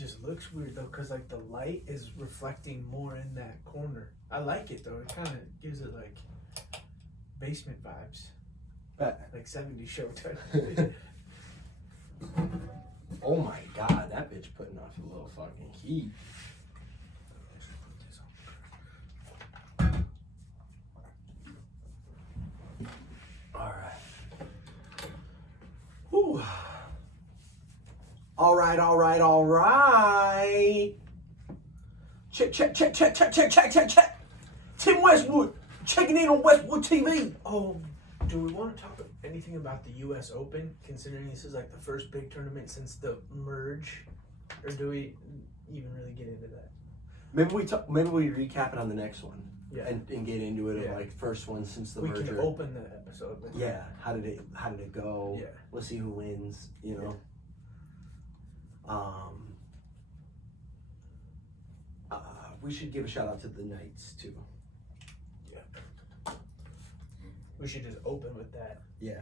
just looks weird though, cause like the light is reflecting more in that corner. I like it though. It kind of gives it like basement vibes, like 70s show type. Oh my god, that bitch putting off a little fucking heat. Alright. Whew. Alright. Check. Tim Westwood, checking in on Westwood TV. Oh, do we want to talk anything about the U.S. Open, considering this is like the first big tournament since the merge? Or do we even really get into that? Maybe we recap it on the next one. Yeah. And get into it, like first one since the merger. We can open the episode with that. How did it go? Yeah. We'll see who wins, you know. We should give a shout out to the Knights too. Yeah. We should just open with that. Yeah.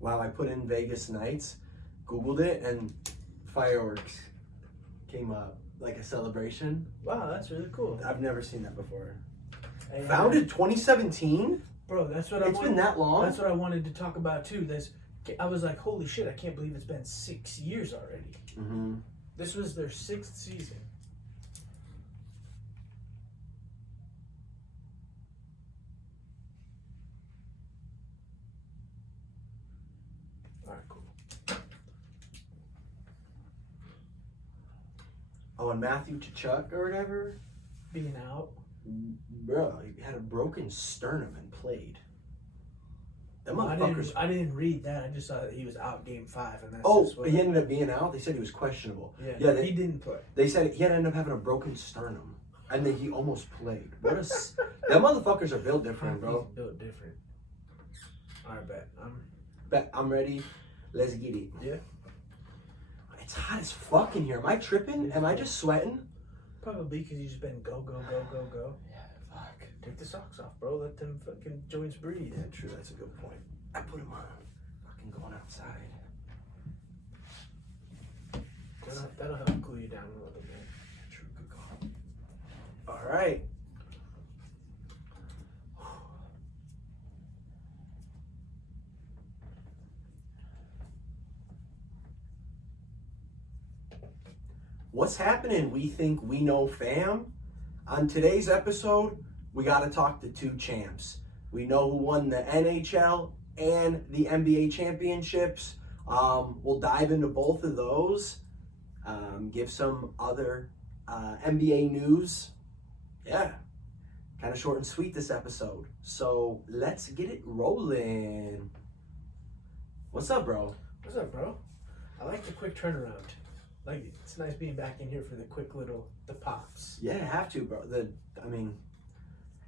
Wow, I put in Vegas Knights, Googled it, and fireworks came up, like a celebration. Wow, that's really cool. I've never seen that before. Hey, Founded 2017? Bro, that's what It's been that long? That's what I wanted to talk about too. I was like, holy shit, I can't believe it's been 6 years already. Mm-hmm. This was their 6th season. Alright, cool. Oh, and Matthew Tkachuk or whatever? Being out. Bro, he had a broken sternum and played. That Well, motherfucker's... I didn't read that. I just saw that he was out game 5. And that's Oh, he ended up being out? They said he was questionable. Yeah, he didn't play. They said he had to end up having a broken sternum. And then he almost played. Them motherfuckers are built different, bro. He's built different. Alright, I'm ready. Let's get it. Yeah. It's hot as fuck in here. Am I tripping? Am I just sweating? Probably because you've just been go. Yeah, fuck. Take the socks off, bro. Let them fucking joints breathe. Yeah, true. That's a good point. I put them on. Fucking going outside. That'll help cool you down a little bit. True. Good call. All right. What's happening? We think we know, fam. On today's episode, we got to talk to two champs. We know who won the NHL and the NBA championships. We'll dive into both of those. Give some other NBA news. Yeah, kind of short and sweet this episode. So let's get it rolling. What's up, bro? What's up, bro? I like the quick turnaround. Like, it's nice being back in here for the quick little, the pops. Yeah, have to, bro.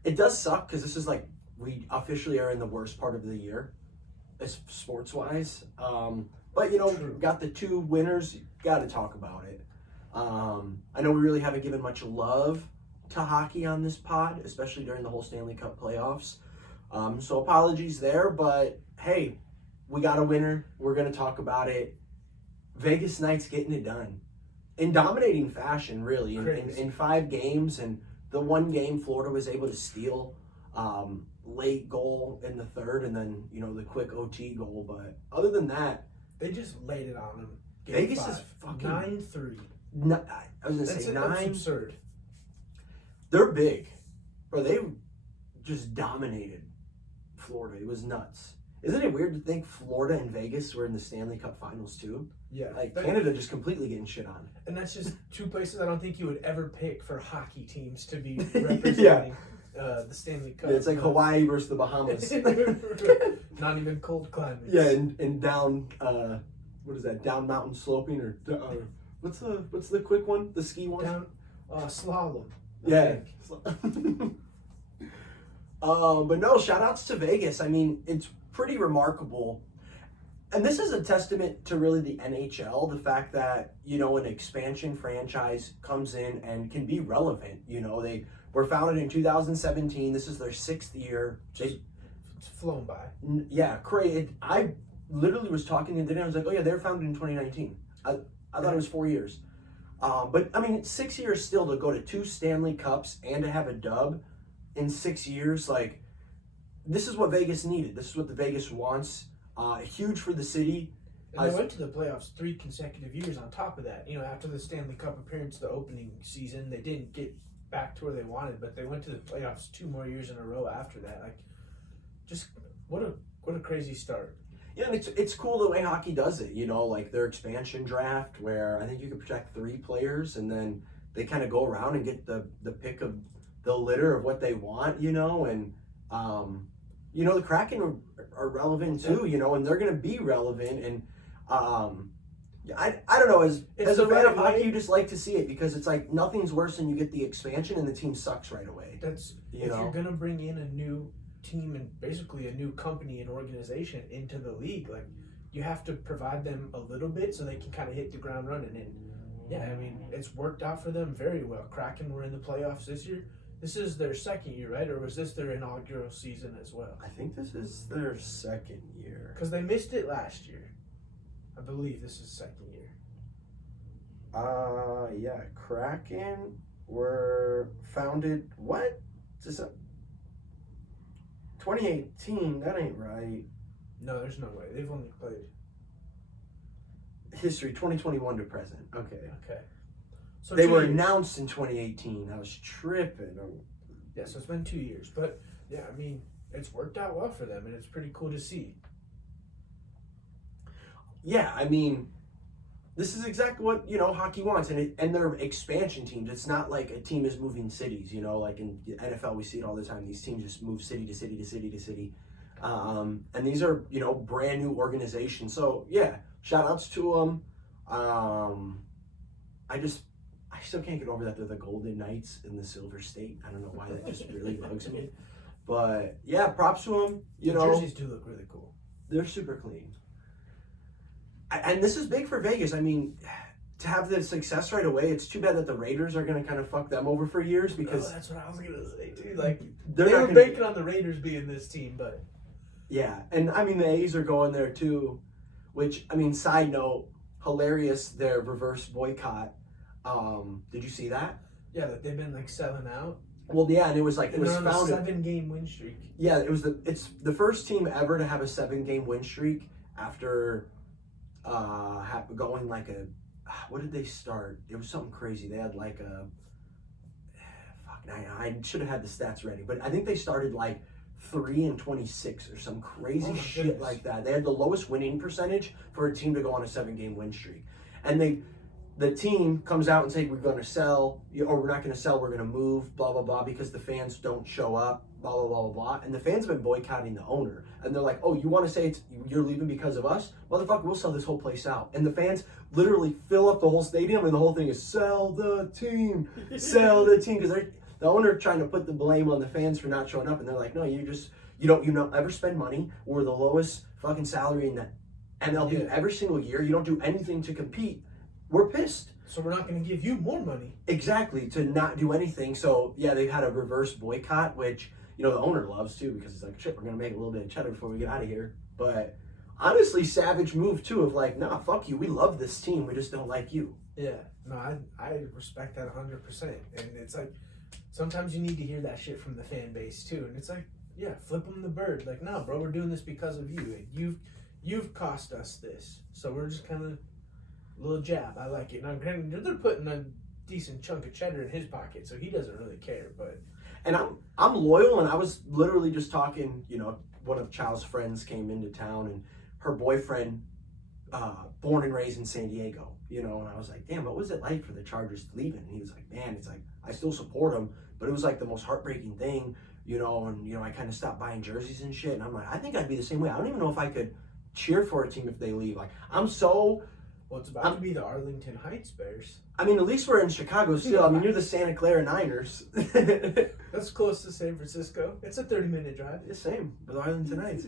It does suck because this is like, we officially are in the worst part of the year, as sports-wise. But, you know, True. Got the two winners, got to talk about it. I know we really haven't given much love to hockey on this pod, especially during the whole Stanley Cup playoffs. So apologies there, but hey, we got a winner. We're going to talk about it. Vegas Knights getting it done in dominating fashion, really, in 5 games. And the one game Florida was able to steal, late goal in the third, and then, you know, the quick OT goal. But other than that, they just laid it on them. Vegas is fucking 9-3. I was gonna say 9. That's absurd. They're big, bro. They just dominated Florida. It was nuts. Isn't it weird to think Florida and Vegas were in the Stanley Cup Finals too? Yeah. Like Canada just completely getting shit on. And that's just two places I don't think you would ever pick for hockey teams to be representing the Stanley Cup. Yeah, it's like Hawaii versus the Bahamas. Not even cold climates. Yeah, and down, what is that? Down mountain sloping or what's the quick one? The ski one? Down slalom. Yeah. But no, shout outs to Vegas. I mean, it's pretty remarkable. And this is a testament to really the NHL, the fact that, an expansion franchise comes in and can be relevant. They were founded in 2017. This is their 6th year. It's flown by. Yeah, crazy. I literally was talking to them today. I was like, oh yeah, they were founded in 2019. I thought it was 4 years. But I mean, 6 years still to go to 2 Stanley Cups and to have a dub in 6 years. Like, this is what Vegas needed. This is what the Vegas wants. Huge for the city. And they went to the playoffs 3 consecutive years on top of that. After the Stanley Cup appearance, the opening season, they didn't get back to where they wanted, but they went to the playoffs 2 more years in a row after that. Like, just what a crazy start. Yeah, and it's cool the way hockey does it, like their expansion draft where I think you can protect 3 players and then they kind of go around and get the pick of the litter of what they want, and the Kraken are relevant too, and they're going to be relevant. And I don't know, as a fan of hockey, you just like to see it because it's like nothing's worse than you get the expansion and the team sucks right away. If you're going to bring in a new team and basically a new company and organization into the league, like, you have to provide them a little bit so they can kind of hit the ground running. And yeah, I mean, it's worked out for them very well. Kraken were in the playoffs this year. This is their 2nd year, right? Or was this their inaugural season as well? I think this is their 2nd year. Because they missed it last year. I believe this is 2nd year. Yeah, Kraken were founded, what? 2018, that ain't right. No, there's no way. They've only played history 2021 to present. Okay. So they were announced in 2018. I was tripping. Yeah, so it's been 2 years. But yeah, I mean, it's worked out well for them and it's pretty cool to see. Yeah, I mean, this is exactly what, hockey wants. And they're expansion teams. It's not like a team is moving cities, like in the NFL we see it all the time. These teams just move city to city to city to city. And these are, brand new organizations. So yeah, shout outs to them. I still can't get over that they're the Golden Knights in the Silver State. I don't know why that just really bugs me. But yeah, props to them. The jerseys do look really cool. They're super clean. And this is big for Vegas. I mean, to have the success right away, it's too bad that the Raiders are going to kind of fuck them over for years because... that's what I was going to say, too. Like, they were banking on the Raiders being this team, but... Yeah, and I mean, the A's are going there, too, which, I mean, side note, hilarious, their reverse boycott. Did you see that? Yeah, that they've been, like, selling out. Well, yeah, and it was like... It was founded... a 7-game win streak. Yeah, it's the first team ever to have a 7-game win streak after... going like a, what did they start? It was something crazy. They had like a, I should have had the stats ready, but I think they started like 3-26 or some crazy shit like that. They had the lowest winning percentage for a team to go on a 7-game win streak, and the team comes out and say we're going to sell, or we're not going to sell, we're going to move, blah blah blah, because the fans don't show up, blah blah blah blah blah, and the fans have been boycotting the owner, and they're like, oh, you want to say you're leaving because of us? Motherfucker, we'll sell this whole place out. And the fans literally fill up the whole stadium, and the whole thing is sell the team, because the owner trying to put the blame on the fans for not showing up, and they're like, no, you don't ever spend money. We're the lowest fucking salary in the MLB every single year. You don't do anything to compete. We're pissed. So we're not going to give you more money. Exactly, to not do anything. So, yeah, they've had a reverse boycott, which, the owner loves, too, because it's like, shit, we're going to make a little bit of cheddar before we get out of here. But, honestly, savage move, too, of like, nah, fuck you. We love this team. We just don't like you. Yeah. No, I respect that 100%. And it's like, sometimes you need to hear that shit from the fan base, too. And it's like, yeah, flip them the bird. Like, no, bro, we're doing this because of you. And you've cost us this. So we're just kind of... little jab. I like it. Now, granted, they're putting a decent chunk of cheddar in his pocket, so he doesn't really care. But and I'm loyal, and I was literally just talking. One of Chow's friends came into town, and her boyfriend, born and raised in San Diego. And I was like, damn, what was it like for the Chargers leaving? And he was like, man, it's like I still support them, but it was like the most heartbreaking thing. And I kind of stopped buying jerseys and shit, and I'm like, I think I'd be the same way. I don't even know if I could cheer for a team if they leave. Like, I'm so Well, it's about to be the Arlington Heights Bears. I mean, at least we're in Chicago still. I mean, you're the Santa Clara Niners. That's close to San Francisco. It's a 30-minute drive. The same with Arlington Heights.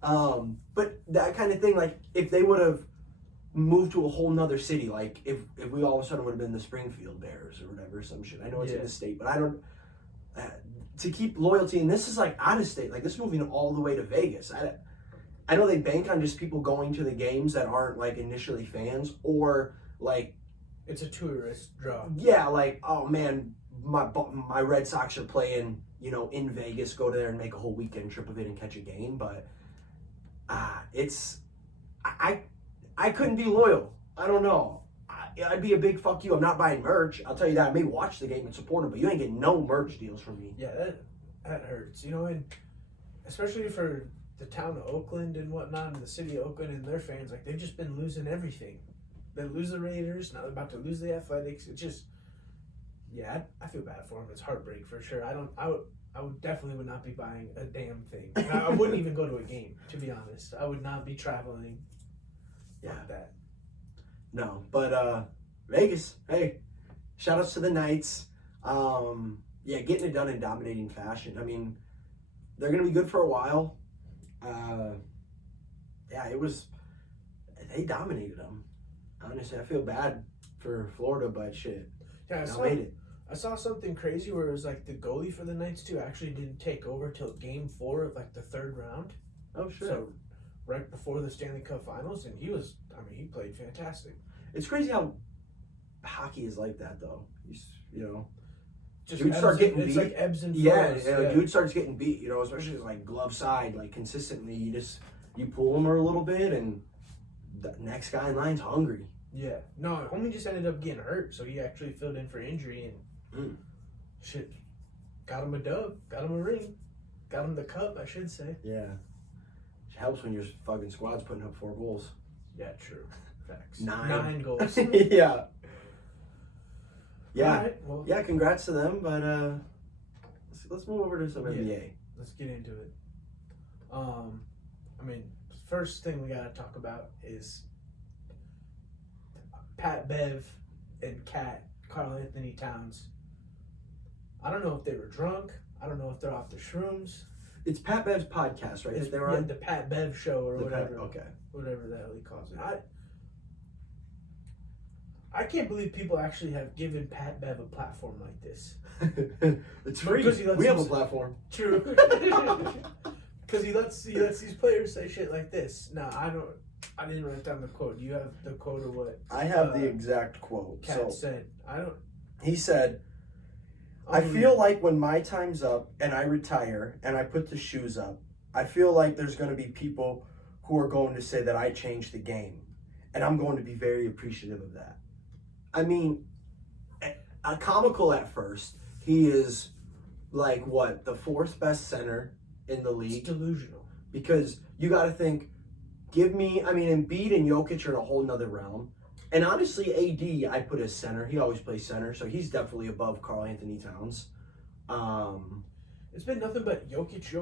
But that kind of thing, like, if they would have moved to a whole nother city, like, if we all of a sudden would have been the Springfield Bears or whatever, some shit. I know it's in the state, but I don't... to keep loyalty, and this is, like, out of state. Like, this is moving all the way to Vegas. I know they bank on just people going to the games that aren't, like, initially fans, or, like... It's a tourist draw. Yeah, like, oh, man, my Red Sox are playing, you know, in Vegas. Go there and make a whole weekend trip of it and catch a game. But it's... I couldn't be loyal. I don't know. I'd be a big fuck you. I'm not buying merch. I'll tell you that. I may watch the game and support them, but you ain't getting no merch deals from me. Yeah, that hurts. You know, and especially for the town of Oakland and whatnot, and the city of Oakland and their fans, like, they've just been losing everything. They lose the Raiders, now they're about to lose the Athletics. It's just, yeah, I feel bad for them. It's heartbreak for sure. I would definitely would not be buying a damn thing. I wouldn't even go to a game, to be honest. I would not be traveling like that. No, but Vegas, hey, shout outs to the Knights. Yeah, getting it done in dominating fashion. I mean, they're going to be good for a while. Yeah, they dominated them. Honestly, I feel bad for Florida, but shit. Yeah, I saw something crazy where it was like the goalie for the Knights too actually didn't take over till game 4 of like the 3rd round. Oh, sure. So right before the Stanley Cup Finals, and he played fantastic. It's crazy how hockey is like that, though. You know, Just dude start getting it's beat. like ebbs and Yeah, flows. dude starts getting beat. You know, especially like glove side, like consistently. You pull him a little bit, and the next guy in line's hungry. Yeah. No, homie just ended up getting hurt, so he actually filled in for injury and shit. Got him a dub, got him a ring, got him the cup, I should say. Yeah. It helps when your fucking squad's putting up 4 goals. Yeah, true. Facts. 9 goals. Yeah. Yeah. Right, well, Yeah, congrats to them, but let's move over to some NBA. Let's get into it. I mean, first thing we gotta talk about is Pat Bev and Carl Anthony Towns. I don't know if they were drunk. I don't know if they're off the shrooms. It's Pat Bev's podcast, right? It's They were on the Pat Bev show or whatever. Okay. Whatever the hell he calls it. I can't believe people actually have given Pat Bev a platform like this. It's free. We have a platform. True. Because he lets these players say shit like this. No, I didn't write down the quote. Do you have the quote or what? I have the exact quote. Cat said, He said, I feel like when my time's up and I retire and I put the shoes up, I feel like there's going to be people who are going to say that I changed the game. And I'm going to be very appreciative of that. I mean, comical at first. He is like, what, the 4th best center in the league? It's delusional. Because you got to think, Embiid and Jokic are in a whole nother realm. And honestly, AD, I put as center. He always plays center, so he's definitely above Karl Anthony Towns. It's been nothing but Jokic,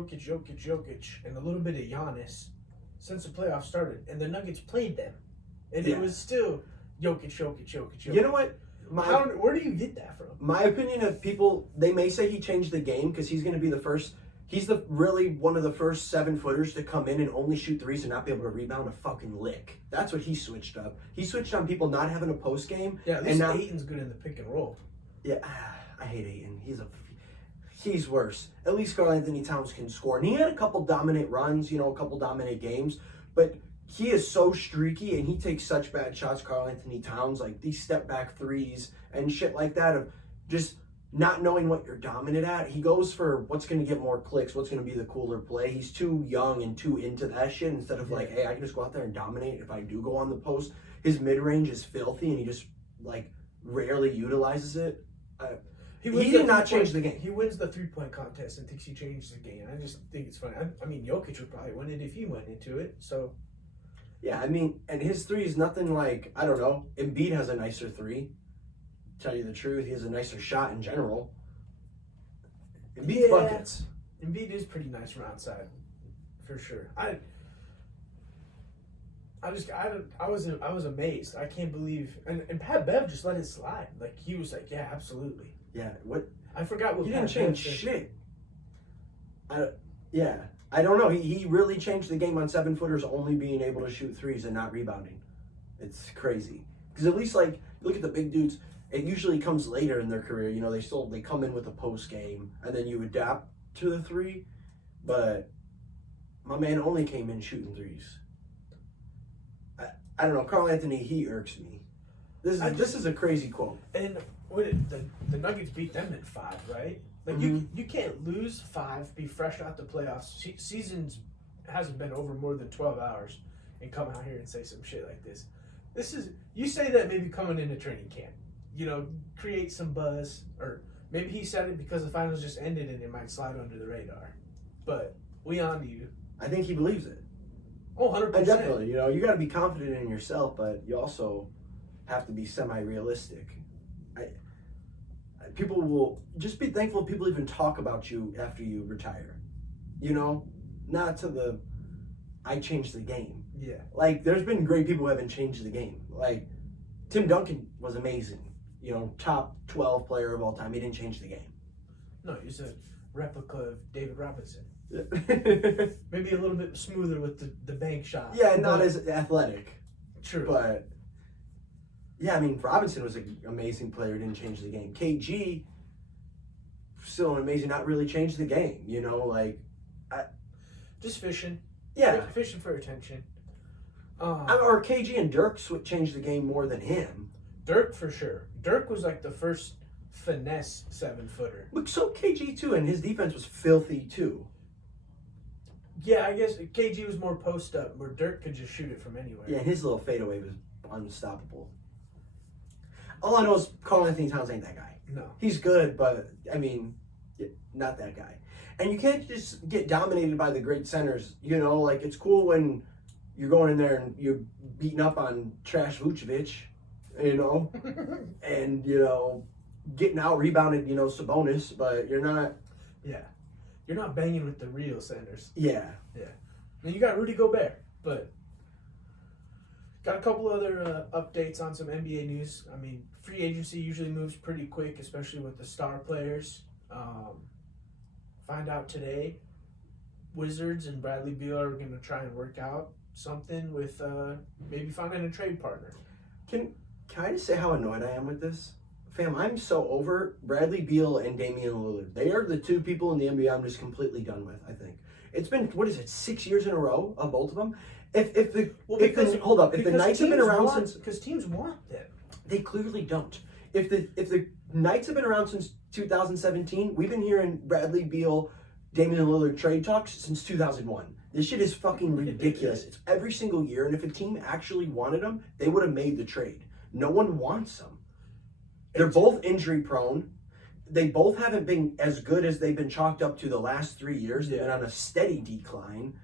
and a little bit of Giannis since the playoffs started. And the Nuggets played them. And it was still Jokic. You know what? Where do you get that from? My opinion of people, they may say he changed the game because he's going to be the first. He's really one of the first 7-footers to come in and only shoot threes and not be able to rebound a fucking lick. That's what he switched up. He switched on people not having a post game. Yeah, at least Ayton's good in the pick and roll. Yeah, I hate Ayton. He's worse. At least Karl Anthony Towns can score. And he had a couple dominant runs, a couple dominant games. But he is so streaky and he takes such bad shots, Karl Anthony Towns, like these step back threes and shit like that of just not knowing what you're dominant at. He goes for what's going to get more clicks, what's going to be the cooler play. He's too young and too into that shit instead of like, hey, I can just go out there and dominate if I do go on the post. His mid-range is filthy and he just like rarely utilizes it. He did not change the game. He wins the 3-point contest and thinks he changed the game. I just think it's funny. I mean, Jokic would probably win it if he went into it, so... Yeah, I mean, and his 3 is nothing like, I don't know, Embiid has a nicer 3. Tell you the truth, he has a nicer shot in general. Embiid's buckets. Embiid is pretty nice from outside, for sure. I was amazed. I can't believe, and Pat Bev just let it slide. Like he was like, yeah, absolutely. Yeah, what? I forgot what He Pat didn't change Bev said. shit. I don't know. He really changed the game on 7-footers only being able to shoot threes and not rebounding. It's crazy. Because at least, like, look at the big dudes. It usually comes later in their career. You know, they come in with a post game and then you adapt to the three. But my man only came in shooting threes. I don't know. Carl Anthony, he irks me. This is a crazy quote. And the Nuggets beat them in 5, right? Like you can't lose 5, be fresh out the playoffs. Seasons hasn't been over more than 12 hours, and come out here and say some shit like this. You say that maybe coming into training camp, you know, create some buzz, or maybe he said it because the finals just ended and it might slide under the radar. But we on to you. I think he believes it. Oh, 100%. Definitely. You know, you got to be confident in yourself, but you also have to be semi-realistic. People will just be thankful people even talk about you after you retire. You know, not to the I changed the game. Yeah. Like, there's been great people who haven't changed the game. Like, Tim Duncan was amazing. You know, top 12 player of all time. He didn't change the game. No, he's a replica of David Robinson. Yeah. Maybe a little bit smoother with the bank shot. Yeah, not as athletic. True. But, yeah, I mean, Robinson was an amazing player, didn't change the game. KG, still an amazing, not really changed the game, you know, like. Just fishing. Yeah. Fishing for attention. Or KG and Dirk changed the game more than him. Dirk, for sure. Dirk was like the first finesse 7-footer. But so KG, too, and his defense was filthy, too. Yeah, I guess KG was more post up, where Dirk could just shoot it from anywhere. Yeah, his little fadeaway was unstoppable. All I know is Karl Anthony Towns ain't that guy. No. He's good, but, I mean, not that guy. And you can't just get dominated by the great centers. You know, like, it's cool when you're going in there and you're beating up on Trash Vucevic, you know, and, you know, getting out rebounded, you know, Sabonis, but you're not. Yeah. You're not banging with the real centers. Yeah. Yeah. And you got Rudy Gobert, but got a couple other updates on some NBA news. I mean, free agency usually moves pretty quick, especially with the star players. Find out today, Wizards and Bradley Beal are going to try and work out something with maybe finding a trade partner. Can I just say how annoyed I am with this? Fam, I'm so over Bradley Beal and Damian Lillard. They are the two people in the NBA I'm just completely done with, I think. It's been, 6 years in a row of both of them? If the Knights have been around since... Because teams want them. They clearly don't. If the Knights have been around since 2017, we've been hearing Bradley Beal, Damian Lillard trade talks since 2001. This shit is fucking ridiculous. It's every single year, and if a team actually wanted them, they would have made the trade. No one wants them. They're both injury prone. They both haven't been as good as they've been chalked up to the last 3 years. They've been on a steady decline.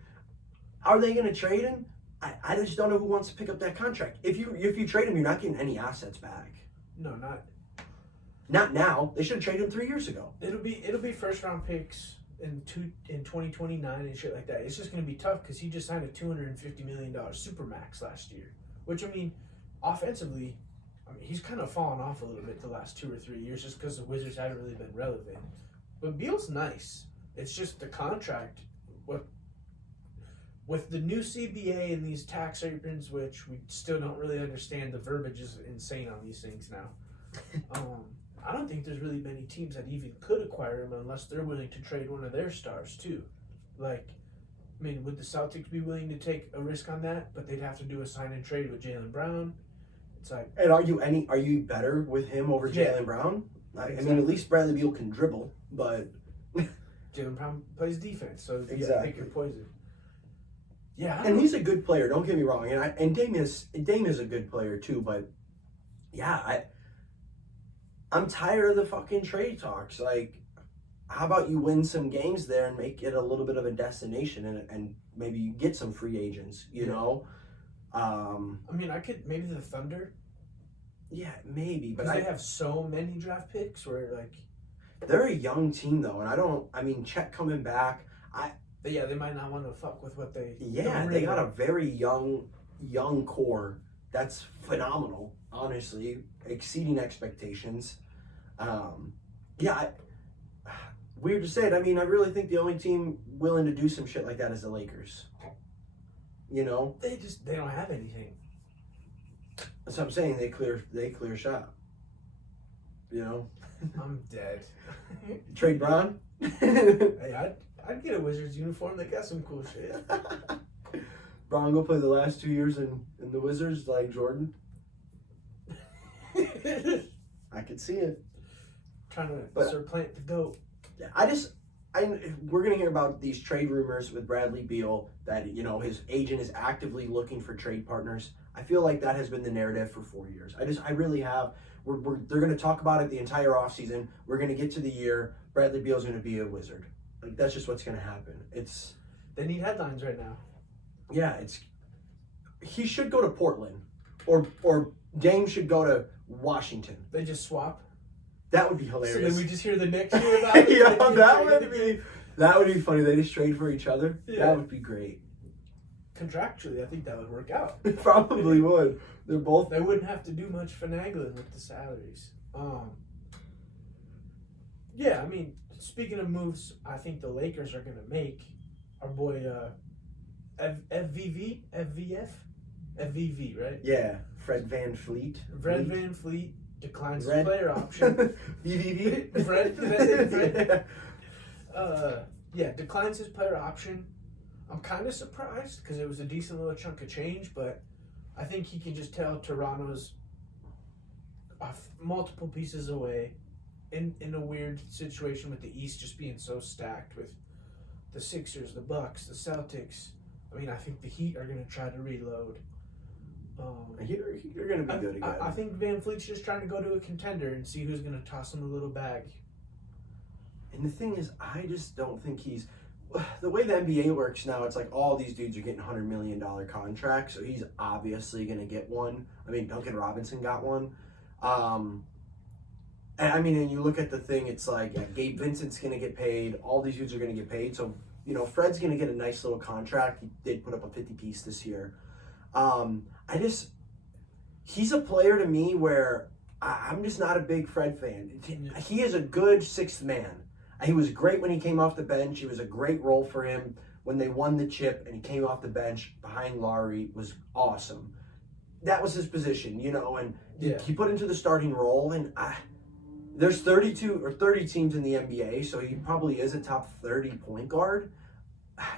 Are they going to trade him? I just don't know who wants to pick up that contract. If you trade him, you're not getting any assets back. No, not now. They should have traded him 3 years ago. It'll be first round picks in 2029 and shit like that. It's just going to be tough because he just signed a $250 million supermax last year, which, I mean, offensively, he's kind of fallen off a little bit the last 2 or 3 years just because the Wizards haven't really been relevant. But Beal's nice. It's just the contract. With the new CBA and these tax aprons, which we still don't really understand, the verbiage is insane on these things now. I don't think there's really many teams that even could acquire him unless they're willing to trade one of their stars too. Like, I mean, would the Celtics be willing to take a risk on that? But they'd have to do a sign and trade with Jaylen Brown. It's like, and are you better with him over Jaylen Brown? I mean, at least Bradley Beal can dribble, but Jaylen Brown plays defense, so exactly. Pick your poison. Yeah, and he's a good player. Don't get me wrong, and Dame is a good player too. But yeah, I'm tired of the fucking trade talks. Like, how about you win some games there and make it a little bit of a destination, and maybe you get some free agents. You know. I mean, maybe the Thunder. Yeah, maybe, but they have so many draft picks where like they're a young team though, and I mean, Chet coming back. Yeah, they might not want to fuck with what they. Yeah, they got a very young young core that's phenomenal, honestly, exceeding expectations. Yeah, weird to say it. I mean, I really think the only team willing to do some shit like that is the Lakers. You know, They don't have anything. that's what I'm saying. They clear shot. You know, I'm dead. trade Bron. Hey, I'd get a Wizards uniform. They got some cool shit. Bron go play the last 2 years in the Wizards like Jordan. I could see it. Trying to supplant the GOAT. Yeah, we're gonna hear about these trade rumors with Bradley Beal that his agent is actively looking for trade partners. I feel like that has been the narrative for 4 years. I really have. They're gonna talk about it the entire offseason. We're gonna get to the year. Bradley Beal's gonna be a Wizard. Like that's just what's gonna happen. They need headlines right now. Yeah, he should go to Portland, or Dame should go to Washington. They just swap. That would be So hilarious. then we just hear the next year about it. Yeah, that would be funny. They just trade for each other. Yeah. That would be great. Contractually, I think that would work out. It probably would. They're both. They wouldn't have to do much finagling with the salaries. Yeah, I mean, speaking of moves, I think the Lakers are going to make our boy FVV, right? Yeah, Fred Van Fleet. Fred Van Fleet declines his player option. VVV. Fred. Yeah, declines his player option. I'm kind of surprised because it was a decent little chunk of change, but I think he can just tell Toronto's multiple pieces away in a weird situation with the East just being so stacked with the Sixers, the Bucks, the Celtics. I mean, I think the Heat are going to try to reload. You're going to be good again. I think Van Fleet's just trying to go to a contender and see who's going to toss him a little bag. And the thing is, I just don't think he's... The way the NBA works now, it's like all these dudes are getting $100 million contracts, so he's obviously going to get one. I mean, Duncan Robinson got one. And I mean, and you look at the thing, it's like, yeah, Gabe Vincent's going to get paid. All these dudes are going to get paid. So, Fred's going to get a nice little contract. He did put up a 50-piece this year. He's a player to me where I'm just not a big Fred fan. He is a good sixth man. He was great when he came off the bench. It was a great role for him when they won the chip and he came off the bench behind Lowry. Was awesome. That was his position, and he put into the starting role. And there's 32 or 30 teams in the NBA, so he probably is a top 30 point guard.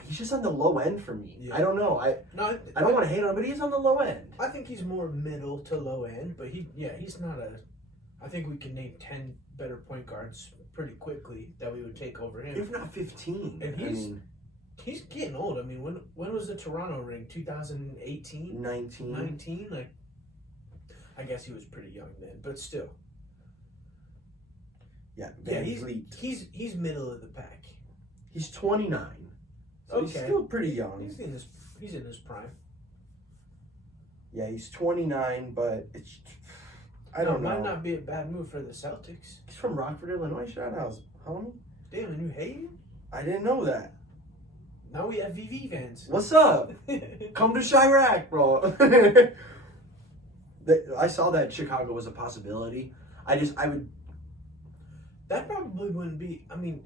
He's just on the low end for me. Yeah. I don't know. I don't want to hate on him, but he's on the low end. I think he's more middle to low end, but he's not a... I think we can name 10 better point guards pretty quickly that we would take over him. If not 15. And he's getting old. I mean, when was the Toronto ring? 2018? 19? Like, I guess he was pretty young then, but still. Yeah, he's middle of the pack. He's 29. So he's still pretty young. He's in his prime. Yeah, he's 29, but I don't know. Might not be a bad move for the Celtics. He's from Rockford, Illinois. Shout out, homie. Damn, and you hate him? I didn't know that. Now we have VV fans. What's up? Come to Chirac, bro. I saw that Chicago was a possibility. I would. That probably wouldn't be. I mean,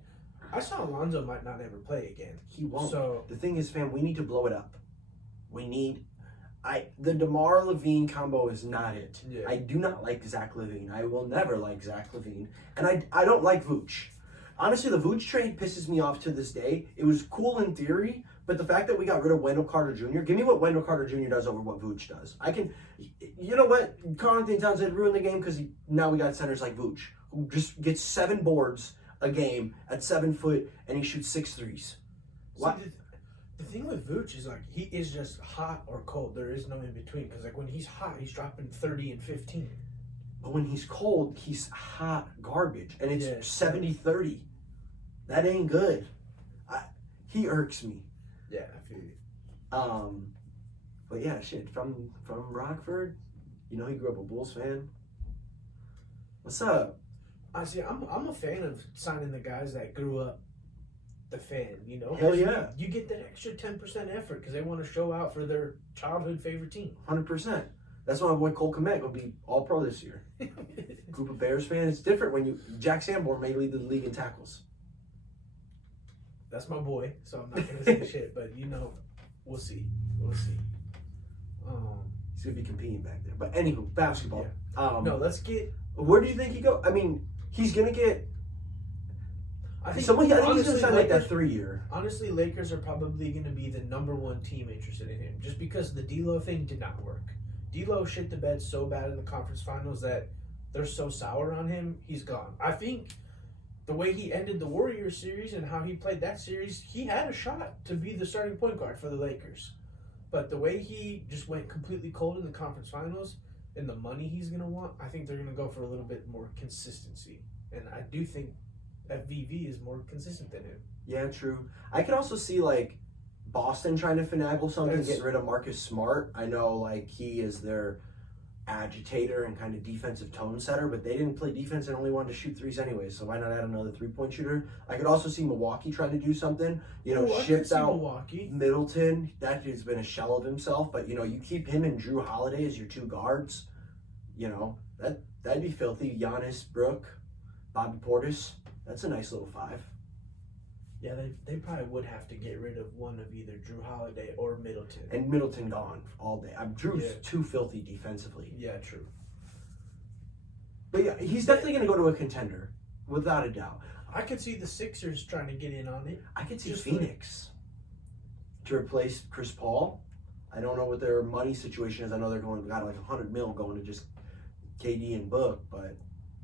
I saw Alonzo might not ever play again. He won't. So the thing is, fam, we need to blow it up. The DeMar Levine combo is not it. Yeah. I do not like Zach LaVine. I will never like Zach LaVine. And I don't like Vooch. Honestly, the Vooch trade pisses me off to this day. It was cool in theory, but the fact that we got rid of Wendell Carter Jr., give me what Wendell Carter Jr. does over what Vooch does. You know what? Karl-Anthony Towns did ruin the game because now we got centers like Vooch, who just gets 7 boards a game at 7 foot, and he shoots 6 threes. What? The thing with Vooch is, like, he is just hot or cold. There is no in between. Because, like, when he's hot, he's dropping 30 and 15. But when he's cold, he's hot garbage. And it's 70-30. That ain't good. He irks me. Yeah, I feel you. But yeah, shit. From Rockford, he grew up a Bulls fan. What's up? I'm a fan of signing the guys that grew up the fan, you know? Hell yeah. You get that extra 10% effort because they want to show out for their childhood favorite team. 100%. That's why my boy Cole Kmet will be all pro this year. Group of Bears fans. It's different when Jack Sanborn may lead the league in tackles. That's my boy, so I'm not going to say shit, but you know, we'll see. We'll see. He's going to be competing back there. But anywho, basketball. Yeah. No, let's get... Where do you think he go? I mean, he's going to get... I think he's going to sign like that Lakers, 3-year. Honestly, Lakers are probably going to be the number one team interested in him, just because the D'Lo thing did not work. D'Lo shit the bed so bad in the conference finals that they're so sour on him, he's gone. I think the way he ended the Warriors series and how he played that series, he had a shot to be the starting point guard for the Lakers. But the way he just went completely cold in the conference finals and the money he's going to want, I think they're going to go for a little bit more consistency. And I do think that VV is more consistent than him. Yeah, true. I could also see, like, Boston trying to finagle something, getting rid of Marcus Smart. I know, like, he is their agitator and kind of defensive tone setter, but they didn't play defense and only wanted to shoot threes anyway, so why not add another three-point shooter? I could also see Milwaukee trying to do something. You know, ships out Milwaukee. Middleton. That dude's been a shell of himself, but, you know, you keep him and Drew Holiday as your two guards. You know, that'd be filthy. Giannis, Brook, Bobby Portis. That's a nice little five. Yeah, they probably would have to get rid of one of either Drew Holiday or Middleton. And Middleton gone all day. Drew's too filthy defensively. Yeah, true. But yeah, he's definitely going to go to a contender, without a doubt. I could see the Sixers trying to get in on it. I could see Phoenix to replace Chris Paul. I don't know what their money situation is. I know they're got like $100 million going to just KD and Book, but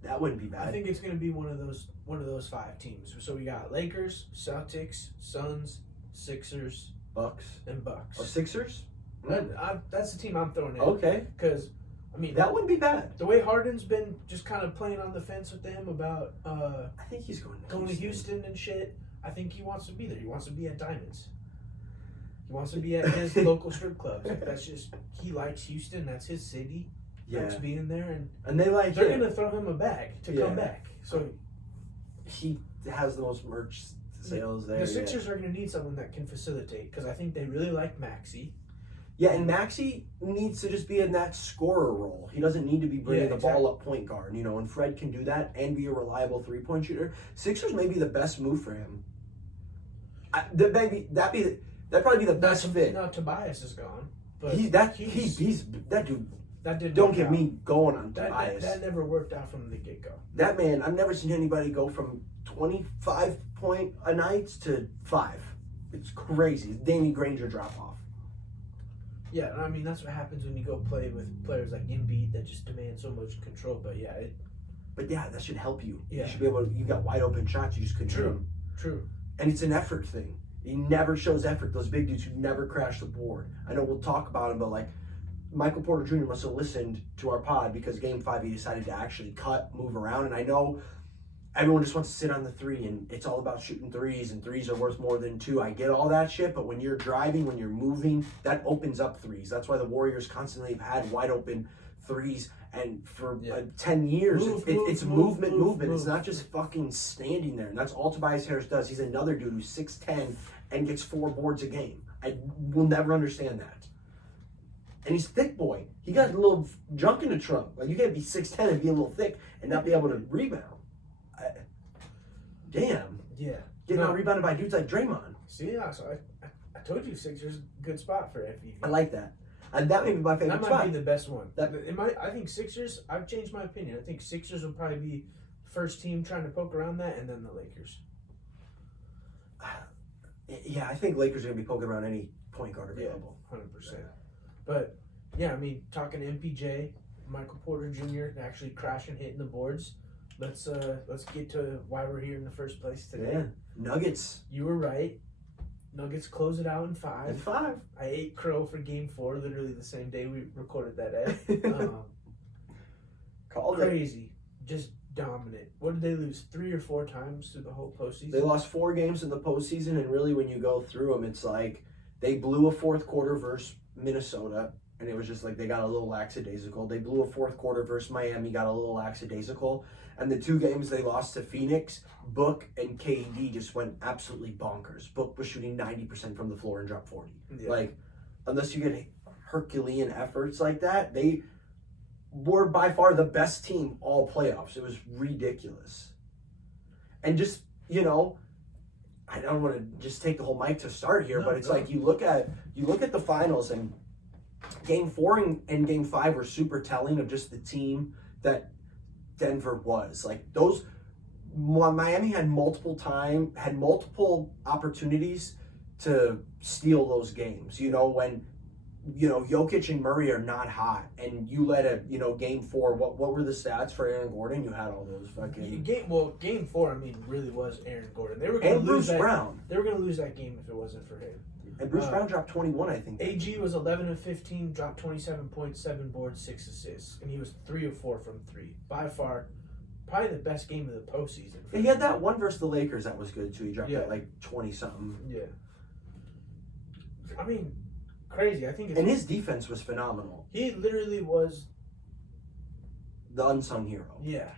that wouldn't be bad. I think it's going to be one of those five teams. So we got Lakers, Celtics, Suns, Sixers, Bucks, and Bucks. Or Sixers? That's the team I'm throwing in. Okay. Because, I mean, that wouldn't be bad. The way Harden's been just kind of playing on the fence with them about I think he's going to Houston and shit. I think he wants to be there. He wants to be at Diamonds. He wants to be at his local strip clubs. That's just, he likes Houston. That's his city. Yeah. Likes being there, and they're going to throw him a bag to come back. So he has the most merch sales there. The Sixers are going to need someone that can facilitate, because I think they really like Maxey. Yeah, and Maxey needs to just be in that scorer role. He doesn't need to be bringing the ball up point guard, you know, and Fred can do that and be a reliable three-point shooter. Sixers may be the best move for him. That'd probably be the best fit. Now Tobias is gone. But he's that dude. That didn't don't get me going on Tobias. That never worked out from the get-go. That man, I've never seen anybody go from 25 point a night to 5. It's crazy. Danny Granger drop off. Yeah, I mean, that's what happens when you go play with players like Embiid that just demand so much control. But yeah, that should help you. Yeah. You should be able to, you got wide open shots, you just couldn't hit them. True. And it's an effort thing. He never shows effort. Those big dudes who never crash the board. I know we'll talk about him, but like, Michael Porter Jr. must have listened to our pod because Game 5 he decided to actually move around. And I know everyone just wants to sit on the 3 and it's all about shooting threes and threes are worth more than 2. I get all that shit, but when you're driving, when you're moving, that opens up threes. That's why the Warriors constantly have had wide open threes. And for 10 years, it's movement. It's not just fucking standing there. And that's all Tobias Harris does. He's another dude who's 6'10" and gets 4 boards a game. I will never understand that. And he's thick boy. He got a little junk in the trunk. Like, you can't be 6'10" and be a little thick and not be able to rebound. Damn. Yeah. Getting out rebounded by dudes like Draymond. See, yeah, so I told you Sixers good spot for FVV. I like that. And that may be my favorite spot. That might be the best one. I think Sixers, I've changed my opinion. I think Sixers will probably be first team trying to poke around that, and then the Lakers. Yeah, I think Lakers are going to be poking around any point guard available. Yeah, 100%. But, yeah, I mean, talking MPJ, Michael Porter Jr. actually crashing, hitting the boards. Let's get to why we're here in the first place today. Yeah, Nuggets. You were right. Nuggets close it out in 5. In 5. I ate crow for Game 4, literally the same day we recorded that ad. Called crazy. Just dominant. What did they lose? 3 or 4 times through the whole postseason? They lost 4 games in the postseason, and really when you go through them, it's like they blew a fourth quarter versus Minnesota, and it was just like they got a little lackadaisical. They blew a fourth quarter versus Miami, got a little lackadaisical. And the 2 games they lost to Phoenix, Book and KD just went absolutely bonkers. Book was shooting 90% from the floor and dropped 40. Yeah. Like, unless you get Herculean efforts like that, they were by far the best team all playoffs. It was ridiculous. And just, you know, I don't want to just take the whole mic to start here, but it's like you look at the finals, and Game 4 and Game 5 were super telling of just the team that Denver was. Like, those, Miami had multiple opportunities to steal those games. You know, when, you know, Jokic and Murray are not hot, and you let a, you know, Game 4, what were the stats for Aaron Gordon? You had all those fucking... Game 4, I mean, really was Aaron Gordon. They were going to lose Bruce Brown. They were going to lose that game if it wasn't for him. And Bruce Brown dropped 21, I think. AG was 11 of 15, dropped 27 points, 7 boards, 6 assists, and he was 3 of 4 from 3. By far, probably the best game of the postseason. He had that one versus the Lakers that was good too. He dropped that like 20-something. Yeah. I mean, crazy. I think. And his defense was phenomenal. He literally was the unsung hero. Yeah,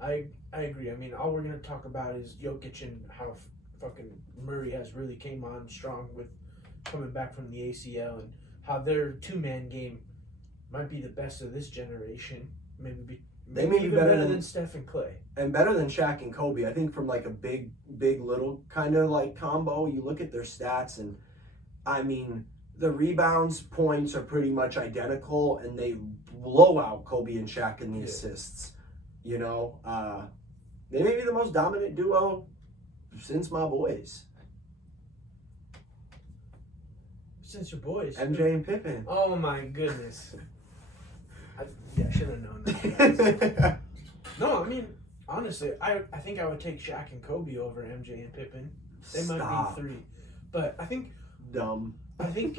I agree. I mean, all we're gonna talk about is Jokic and how fucking Murray has really came on strong with coming back from the ACL, and how their 2-man game might be the best of this generation. Maybe even better than Steph and Clay. And better than Shaq and Kobe. I think from like a big little kind of like combo, you look at their stats, and I mean, the rebounds, points are pretty much identical, and they blow out Kobe and Shaq in the assists. You know, they may be the most dominant duo since my boys. Since your boys. MJ and Pippen. Oh my goodness. I should have known that. No, I mean, honestly, I think I would take Shaq and Kobe over MJ and Pippen. They might be 3. But I think... Dumb. I think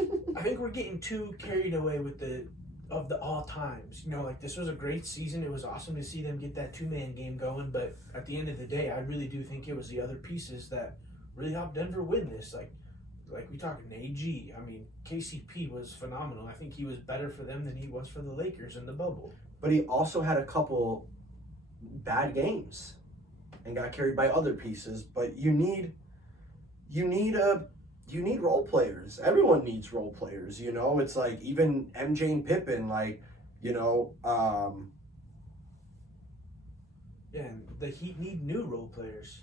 we're getting too carried away with the all times. You know, like, this was a great season. It was awesome to see them get that 2-man game going. But at the end of the day, I really do think it was the other pieces that really helped Denver win this. Like we talked, AG. I mean, KCP was phenomenal. I think he was better for them than he was for the Lakers in the bubble. But he also had a couple bad games and got carried by other pieces. But you need role players. Everyone needs role players, you know? It's like even MJ and Pippen, like, you know, yeah, and the Heat need new role players.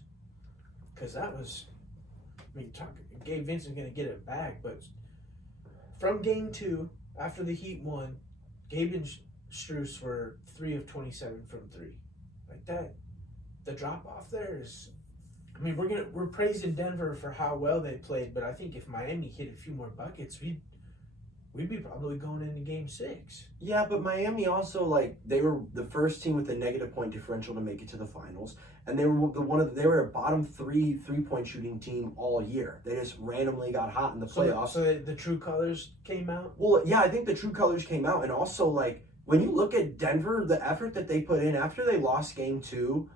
Because that was, I mean, Gabe Vincent's going to get it back, but from Game 2, after the Heat won, Gabe and Strus were 3 of 27 from 3. Like that, the drop off there is... I mean, we're praising Denver for how well they played, but I think if Miami hit a few more buckets, we'd be probably going into Game 6. Yeah, but Miami also, like, they were the first team with a negative point differential to make it to the finals, and they were a bottom 3 3-point shooting team all year. They just randomly got hot in the playoffs. So the true colors came out. Well, yeah, I think the true colors came out, and also, like, when you look at Denver, the effort that they put in after they lost Game 2.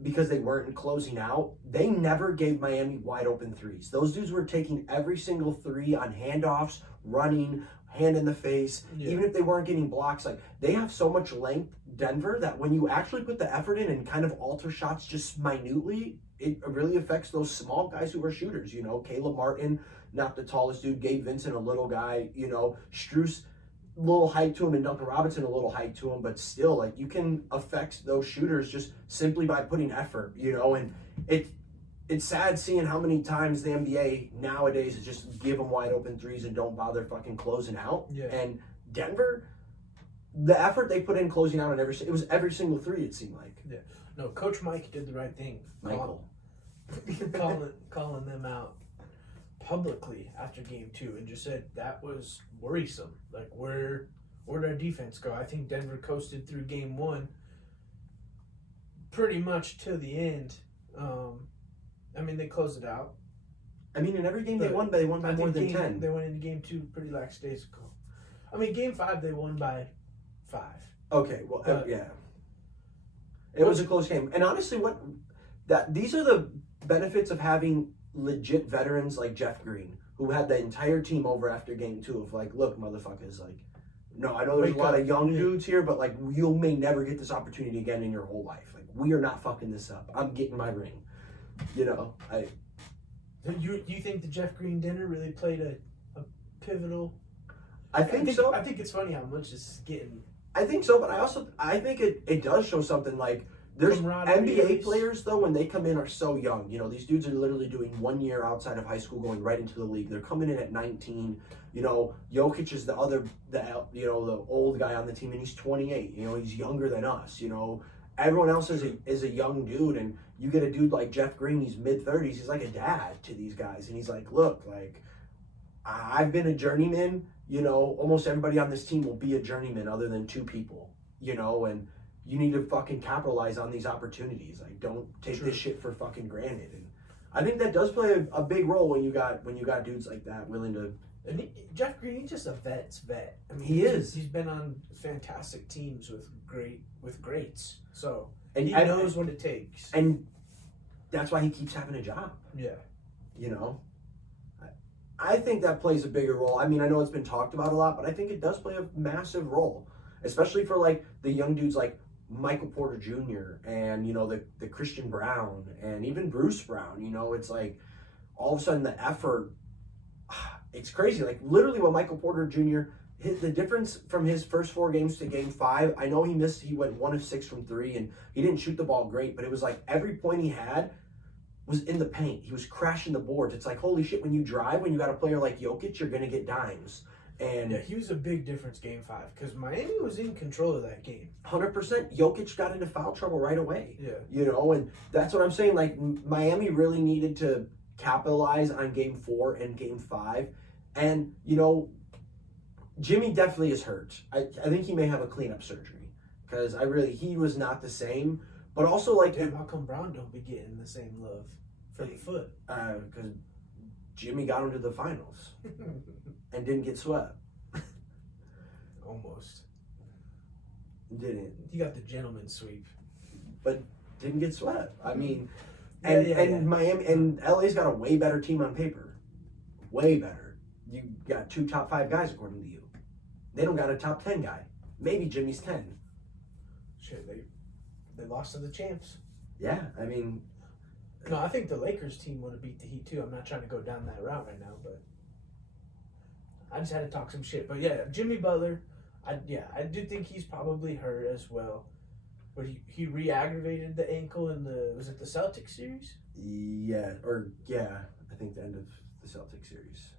Because they weren't closing out, they never gave Miami wide open threes. Those dudes were taking every single 3 on handoffs, running, hand in the face, even if they weren't getting blocks. Like, they have so much length, Denver, that when you actually put the effort in and kind of alter shots just minutely, it really affects those small guys who are shooters. You know, Caleb Martin, not the tallest dude, Gabe Vincent, a little guy, you know, Strus, little height to him, and Duncan Robinson a little height to him, but still, like, you can affect those shooters just simply by putting effort, you know. And it's sad seeing how many times the NBA nowadays is just give them wide open threes and don't bother fucking closing out. And Denver, the effort they put in closing out on it was every single 3, it seemed like. No, Coach Mike did the right thing. Michael. calling them out publicly after Game 2 and just said that was worrisome. Like, where'd our defense go? I think Denver coasted through Game 1 pretty much till the end. I mean, they closed it out. I mean, in every game they won by more than 10. They went into Game 2 pretty lackadaisical. I mean, Game 5 they won by 5. Okay, well, yeah. It was a close game. And honestly, these are the benefits of having legit veterans like Jeff Green, who had the entire team over after Game 2 of like, look, motherfuckers, like, no, I know there's a lot of young dudes here, but like, you may never get this opportunity again in your whole life. Like, we are not fucking this up. I'm getting my ring. You know, Do you think the Jeff Green dinner really played a pivotal? I think so. I think it's funny how much it's getting. I think so, but I think it does show something. Like, there's NBA players though, when they come in, are so young. You know, these dudes are literally doing 1 year outside of high school, going right into the league. They're coming in at 19. You know, Jokic is the old guy on the team, and he's 28. You know, he's younger than us. You know, everyone else is a young dude, and you get a dude like Jeff Green. He's mid-30s. He's like a dad to these guys, and he's like, look, like, I've been a journeyman. You know, almost everybody on this team will be a journeyman, other than 2 people. You know, and you need to fucking capitalize on these opportunities. Like, don't take this shit for fucking granted. And I think that does play a big role when you got dudes like that willing to. And Jeff Green, he's just a vet's vet. I mean, he is. He's been on fantastic teams with greats. So he knows what it takes. And that's why he keeps having a job. Yeah. You know, I think that plays a bigger role. I mean, I know it's been talked about a lot, but I think it does play a massive role, especially for like the young dudes like Michael Porter Jr. and, you know, the Christian Brown and even Bruce Brown. You know, it's like all of a sudden the effort, it's crazy. Like, literally what Michael Porter Jr., the difference from his first 4 games to game 5, I know he went 1 of 6 from 3, and he didn't shoot the ball great, but it was like every point he had was in the paint. He was crashing the boards. It's like, holy shit, when you drive, when you got a player like Jokic, you're going to get dimes. And yeah, he was a big difference game 5, because Miami was in control of that game. 100%. Jokic got into foul trouble right away. Yeah. You know, and that's what I'm saying. Like, Miami really needed to capitalize on game 4 and game 5. And, you know, Jimmy definitely is hurt. I think he may have a cleanup surgery, because he was not the same. But also, like, damn, how come Brown don't be getting the same love for the foot? Because Jimmy got him to the finals and didn't get swept. Almost. Didn't. He got the gentleman's sweep, but didn't get swept. I mean, and Miami and LA's got a way better team on paper, way better. You got 2 top 5 guys according to you. They don't got a top 10 guy. Maybe Jimmy's 10. Shit, they lost to the champs. Yeah, I mean. No, I think the Lakers team would have beat the Heat too. I'm not trying to go down that route right now, but I just had to talk some shit. But yeah, Jimmy Butler, I do think he's probably hurt as well. But he re-aggravated the ankle in was it the Celtics series? Yeah, I think the end of the Celtics series.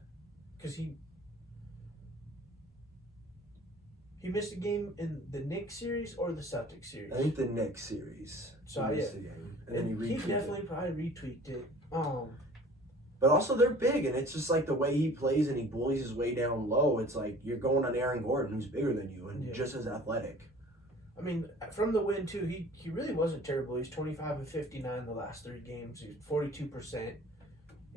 Because he missed a game in the Knicks series or the Celtics series? I think the Knicks series. So he missed a game, and then he definitely probably retweaked it. But also they're big, and it's just like the way he plays and he bullies his way down low. It's like you're going on Aaron Gordon, who's bigger than you and just as athletic. I mean, from the win too, he really wasn't terrible. He's 25 of 59 the last 3 games. He's 42%.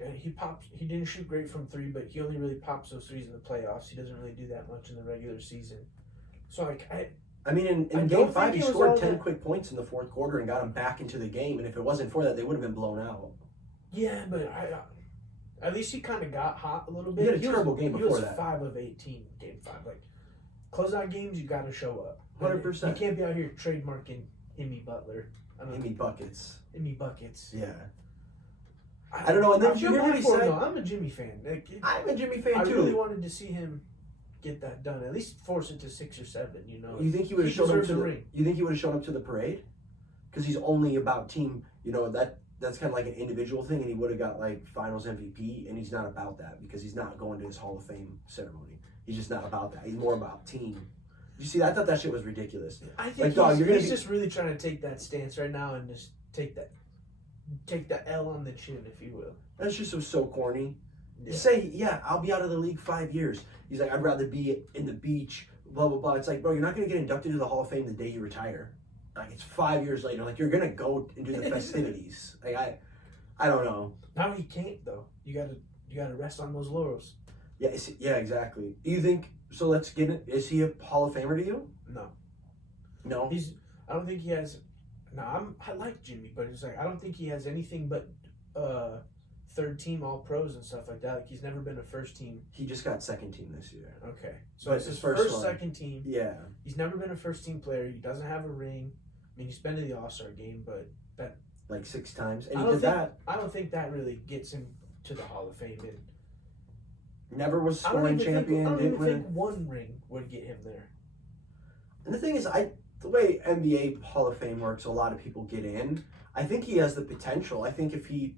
And he didn't shoot great from 3, but he only really pops those 3s in the playoffs. He doesn't really do that much in the regular season. So like I mean, in game 5, he scored 10 quick points in the 4th quarter and got him back into the game. And if it wasn't for that, they would have been blown out. Yeah, but at least he kind of got hot a little bit. He had a terrible game before that. He was 5 of 18 game 5. Like, closeout games, you got to show up. 100%. You can't be out here trademarking Himmy Butler. Himmy buckets. Himmy buckets. Yeah. I don't know. And then you hear what he said? No, I'm a Jimmy fan. Like, I'm a Jimmy fan too. I really wanted to see him get that done. At least force it to 6 or 7. You know. You think he would have shown up to the ring? You think he would have shown up to the parade? Because he's only about team. You know that's kind of like an individual thing, and he would have got like Finals MVP, and he's not about that because he's not going to his Hall of Fame ceremony. He's just not about that. He's more about team. You see, I thought that shit was ridiculous. I think like, he's just really trying to take that stance right now and just take the L on the chin, if you will. That's just so corny. Yeah. Say, I'll be out of the league 5 years. He's like, I'd rather be in the beach, blah, blah, blah. It's like, bro, you're not going to get inducted to the Hall of Fame the day you retire. Like, it's 5 years later. Like, you're going to go and do the festivities. Like, I don't know. Now he can't, though. You gotta rest on those laurels. Yeah, exactly. Do you think, so let's get it, is he a Hall of Famer to you? No? I don't think he has, I like Jimmy, but it's like, I don't think he has anything but third team all pros and stuff like that. Like, he's never been a first team. He just got second team this year. Okay. So it's his first second team. Yeah. He's never been a first team player. He doesn't have a ring. mean, he's been to the All-Star game, but that like 6 times, and I he don't did think, that. I don't think that really gets him to the Hall of Fame. And Never was I don't scoring even champion. think, I don't Didn't even win. think one ring would get him there. And the thing is, the way NBA Hall of Fame works, a lot of people get in. I think he has the potential. I think if he,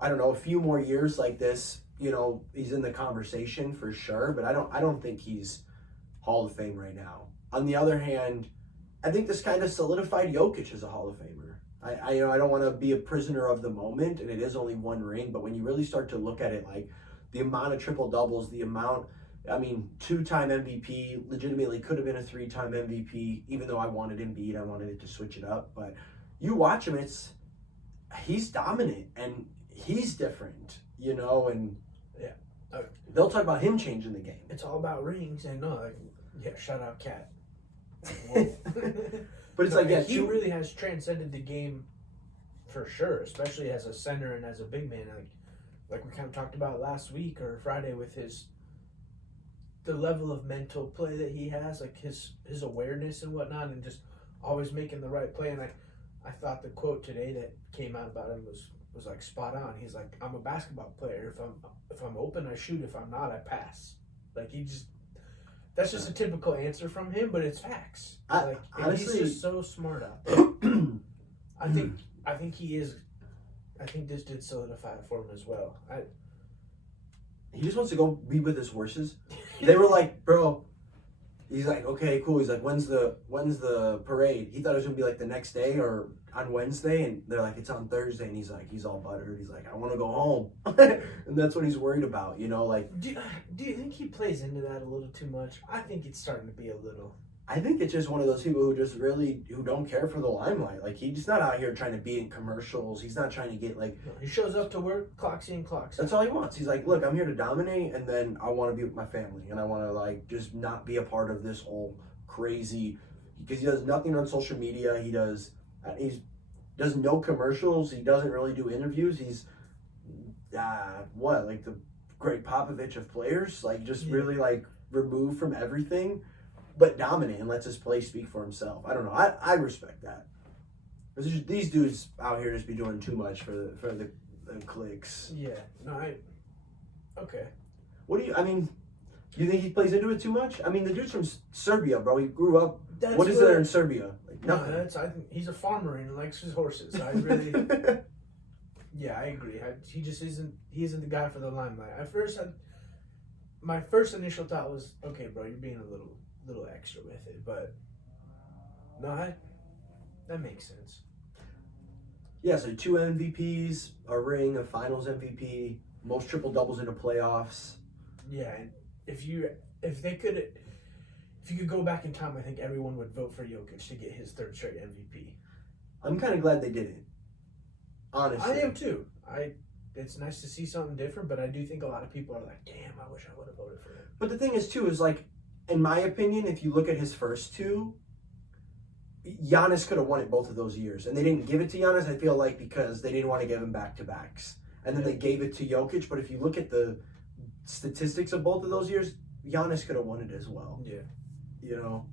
I don't know, a few more years like this, you know, he's in the conversation for sure. But I don't think he's Hall of Fame right now. On the other hand, I think this kind of solidified Jokic as a Hall of Famer. I don't want to be a prisoner of the moment, and it is only one ring. But when you really start to look at it, like the amount of triple doubles, the amount. I mean, 2-time MVP, legitimately could have been a 3-time MVP, even though I wanted Embiid, I wanted it to switch it up. But you watch him, he's dominant, and he's different, you know, and Yeah. they'll talk about him changing the game. It's all about rings, and shout out Cat. But it's he really has transcended the game for sure, especially as a center and as a big man. Like we kind of talked about last week or Friday with the level of mental play that he has, like his awareness and whatnot, and just always making the right play. And I thought the quote today that came out about him was like spot on. He's like, I'm a basketball player. If I'm open, I shoot. If I'm not, I pass. Like that's just a typical answer from him, but it's facts. Honestly, he's just so smart out there. I think he is. I think this did solidify it for him as well. He just wants to go be with his horses. They were like, bro. He's like, okay, cool. He's like, when's the parade? He thought it was gonna be like the next day or on Wednesday, and they're like, it's on Thursday, and he's like, he's all buttered. He's like, I want to go home, and that's what he's worried about, you know, like. Do you think he plays into that a little too much? I think it's starting to be a little. I think it's just one of those people who don't care for the limelight. Like, he's not out here trying to be in commercials. He's not trying to get like. No, he shows up to work, clocks in, clocks out. That's all he wants. He's like, look, I'm here to dominate, and then I want to be with my family, and I want to like just not be a part of this whole crazy. Because he does nothing on social media. He does no commercials. He doesn't really do interviews. He's like the Greg Popovich of players. Like just really like removed from everything. But dominant and lets his play speak for himself. I don't know. I respect that. These dudes out here just be doing too much for the clicks. Yeah. No. Okay. What do you think he plays into it too much? I mean, the dude's from Serbia, bro. He grew up. What is there in Serbia? Like nothing. No, I think he's a farmer and likes his horses. I really. Yeah, I agree. He just isn't. He isn't the guy for the limelight. My first initial thought was, okay, bro, you're being a little extra with it, but no, that makes sense. Yeah, so 2 MVPs, a ring, a Finals MVP, most triple doubles in the playoffs. Yeah, and if you could go back in time, I think everyone would vote for Jokic to get his 3rd straight MVP. I'm kind of glad they didn't. Honestly, I am too. It's nice to see something different, but I do think a lot of people are like, damn, I wish I would have voted for him. But the thing is too is like, in my opinion, if you look at his first 2, Giannis could have won it both of those years. And they didn't give it to Giannis, I feel like, because they didn't want to give him back-to-backs. And then they gave it to Jokic. But if you look at the statistics of both of those years, Giannis could have won it as well. Yeah. You know?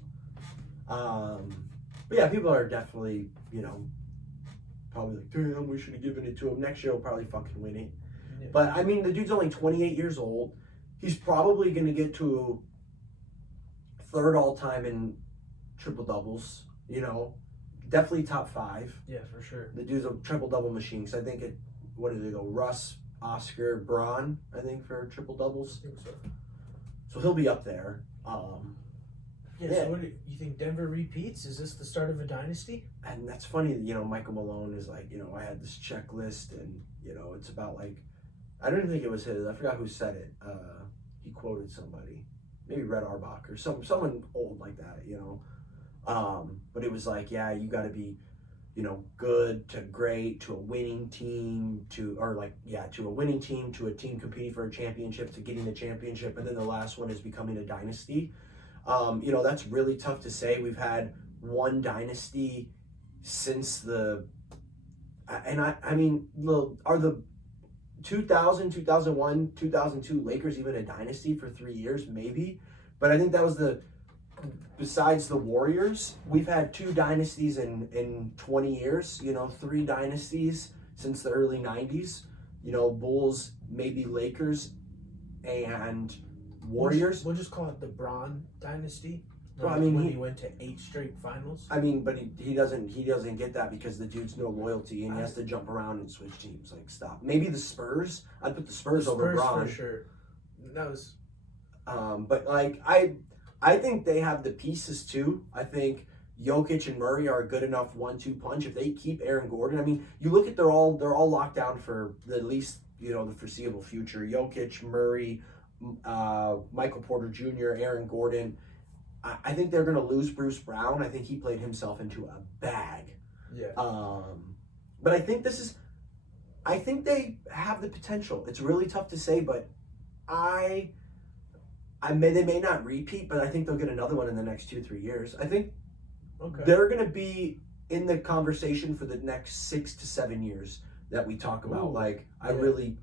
But yeah, people are definitely, you know, probably like, damn, we should have given it to him. Next year, he'll probably fucking win it. Yeah. But, I mean, the dude's only 28 years old. He's probably going to get to 3rd all-time in triple-doubles, you know. Definitely top 5. Yeah, for sure. The dude's a triple-double machine. So I think what did they go? Russ, Oscar, Braun, I think, for triple-doubles. I think so. So he'll be up there. So what do you think Denver repeats? Is this the start of a dynasty? And that's funny, you know, Michael Malone is like, you know, I had this checklist and, you know, it's about like, I don't even think it was his. I forgot who said it. He quoted somebody. Maybe Red Auerbach or someone old like that, you know. But it was like, yeah, you got to be, you know, good to great to a winning team to a winning team to a team competing for a championship to getting the championship, and then the last one is becoming a dynasty. You know, that's really tough to say. We've had one dynasty since I mean, are the 2000, 2001, 2002 Lakers even a dynasty for 3 years? Maybe. But I think that was the besides the Warriors, we've had 2 dynasties in 20 years. 3 dynasties since the early 90s. Bulls, maybe Lakers, and Warriors. We'll just call it the Bron dynasty. Well, when he went to 8 straight finals. But he doesn't get that because the dude's no loyalty and he has to jump around and switch teams. Like, stop. Maybe the Spurs. I'd put the Spurs over Bron for sure. That was. But like I think they have the pieces too. I think Jokic and Murray are a good enough 1-2 punch. If they keep Aaron Gordon, you look at they're all locked down for at least the foreseeable future. Jokic, Murray, Michael Porter Jr., Aaron Gordon. I think they're going to lose Bruce Brown. I think he played himself into a bag. Yeah. But I think they have the potential. It's really tough to say, but they may not repeat, but I think they'll get another one in the next 2-3 years. I think they're going to be in the conversation for the next 6 to 7 years that we talk about. I really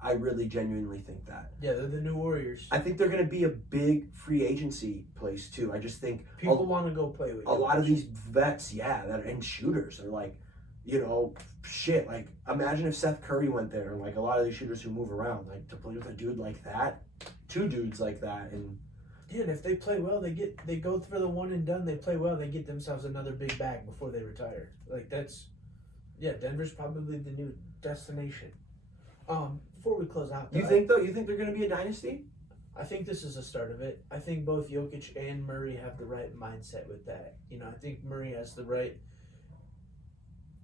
genuinely think that. Yeah, they're the new Warriors. I think they're going to be a big free agency place too. I just think people want to go play with a lot of these vets, and shooters are like, shit. Like, imagine if Seth Curry went there, and like a lot of these shooters who move around, like to play with a dude like that, 2 dudes like that, and. Yeah, and if they play well, they go for the one and done. They play well, they get themselves another big bag before they retire. Like Denver's probably the new destination. Before we close out, you think they're going to be a dynasty? I think this is the start of it. I think both Jokic and Murray have the right mindset with that. I think Murray has the right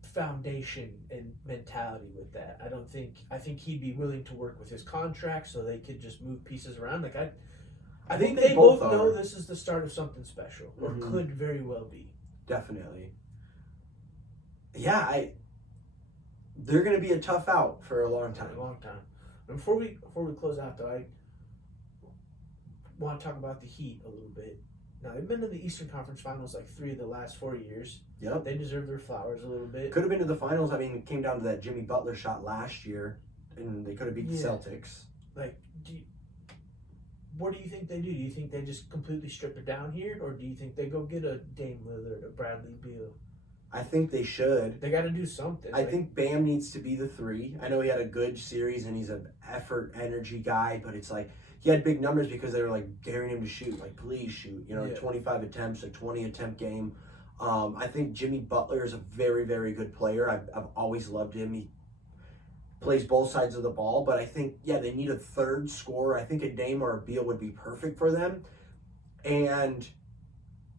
foundation and mentality with that. I think he'd be willing to work with his contract so they could just move pieces around. I think they both know this is the start of something special, or could very well be. Definitely. Yeah, they're going to be a tough out for a long time. And before we close out, though, I want to talk about the Heat a little bit. Now, they've been to the Eastern Conference Finals like 3 of the last 4 years. Yep. They deserve their flowers a little bit. Could have been to the finals. It came down to that Jimmy Butler shot last year, and they could have beat the Celtics. What do you think they do? Do you think they just completely strip it down here, or do you think they go get a Dame Lillard, a Bradley Beal? I think they should. They got to do something. I think Bam needs to be the 3. I know he had a good series and he's an effort, energy guy, but it's like he had big numbers because they were like daring him to shoot, like please shoot. 25 attempts, a 20 attempt game. I think Jimmy Butler is a very, very good player. I've always loved him. He plays both sides of the ball, but I think, they need a 3rd scorer. I think a Dame or a Beal would be perfect for them. And,